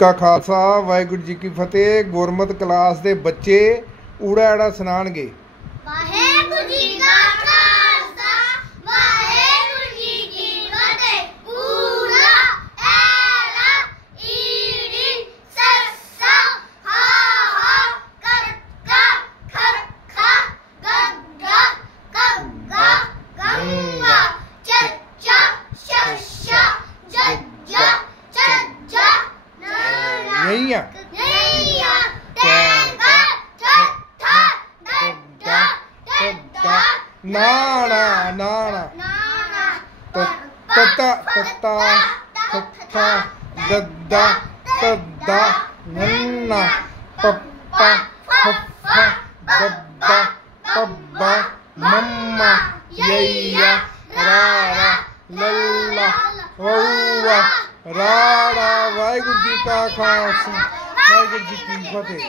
का खालसा वाहिगुरू जी की फतेह। गुरमत क्लास के बच्चे ऊड़ा आड़ा सुनाणगे। वाहिगुरू जी का खालसा वाहिगुरू जी की फतेह। ऊड़ा आड़ा ईड़ी सस्सा हा हा कक्का खक्खा गग्गा कग्गा गंगा चच्चा शस्सा जज्जा चज्जा नैया नैया टैंका ठट्ठा डड्डा डड्डा नाना नाना नाना तत्ता तत्ता ठट्ठा दद्दा तद्दा नन्ना पप्पा फफ्फा बब्बा पब्बा मम्मा यैया रारा लल्ला वौवा राड़ा। वाहिगुरू जी का खालसा वाहिगुरू जी की फतेह।